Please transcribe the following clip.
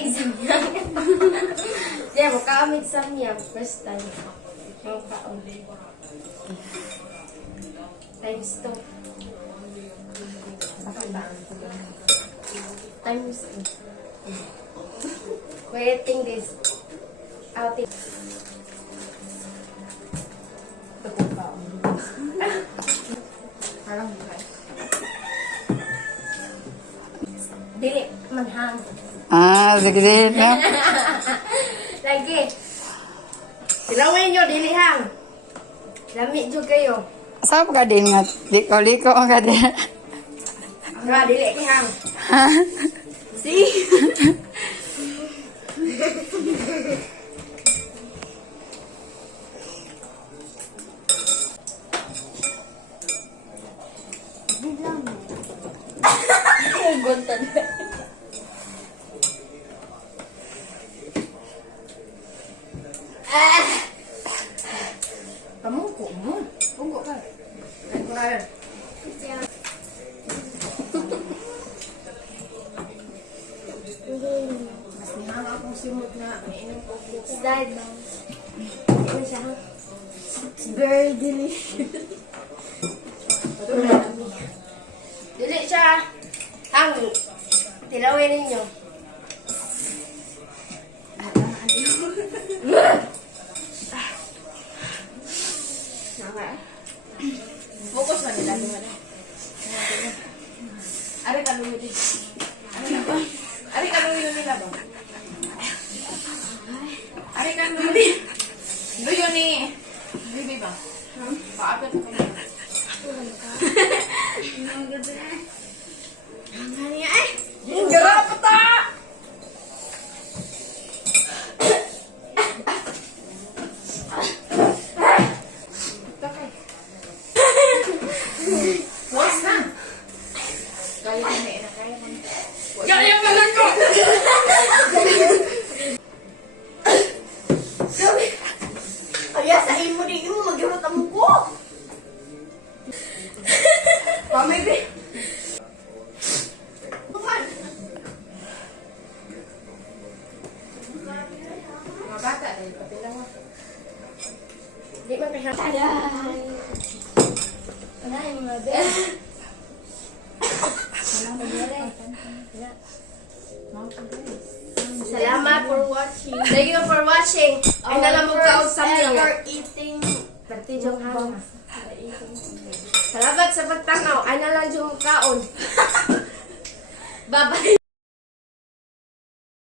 kay Samyang. Di mo kaamig Samyang. First time. Yung kaon. Times 2. Times 2. Waiting this. Outing. Dili manhang. Sige din. Lagi. Silawin nyo, dili hang. Lami jud kayo. Saan ka din nga? Liko-liko ka din. Nga, dili ki hang. Ha? See? Guntan. Pamungko mo. Pungko ka. Ay, kural. Mas nihang akong simot na mainom ko. It's died now. Ano siya? It's very delicious. Dili siya. Ang tilawin ninyo. Focus na nila. Ari ka luwi din. Ari ka luwi nila ba? Ari ka luwi. Luyo ni. Bibi ba? Paapit ko na. Ang ganda. Ang ganda ay. Gara pa ta. What's that? Kaya na ina kaya mo. Kaya ka lang ko. Kaya sa imo di mo magyurot amo ko. Pamebe. Tuhan. Mga bata dahil pati lang mo. Di man kaya taday. Ay, mga bebe. Salamat for watching. Thank you for watching. Ay nalang mo kaon sa mga for eating. Perti jong hang. Salamat sa pagtanaw. Ay nalang jong kaon. Bye-bye.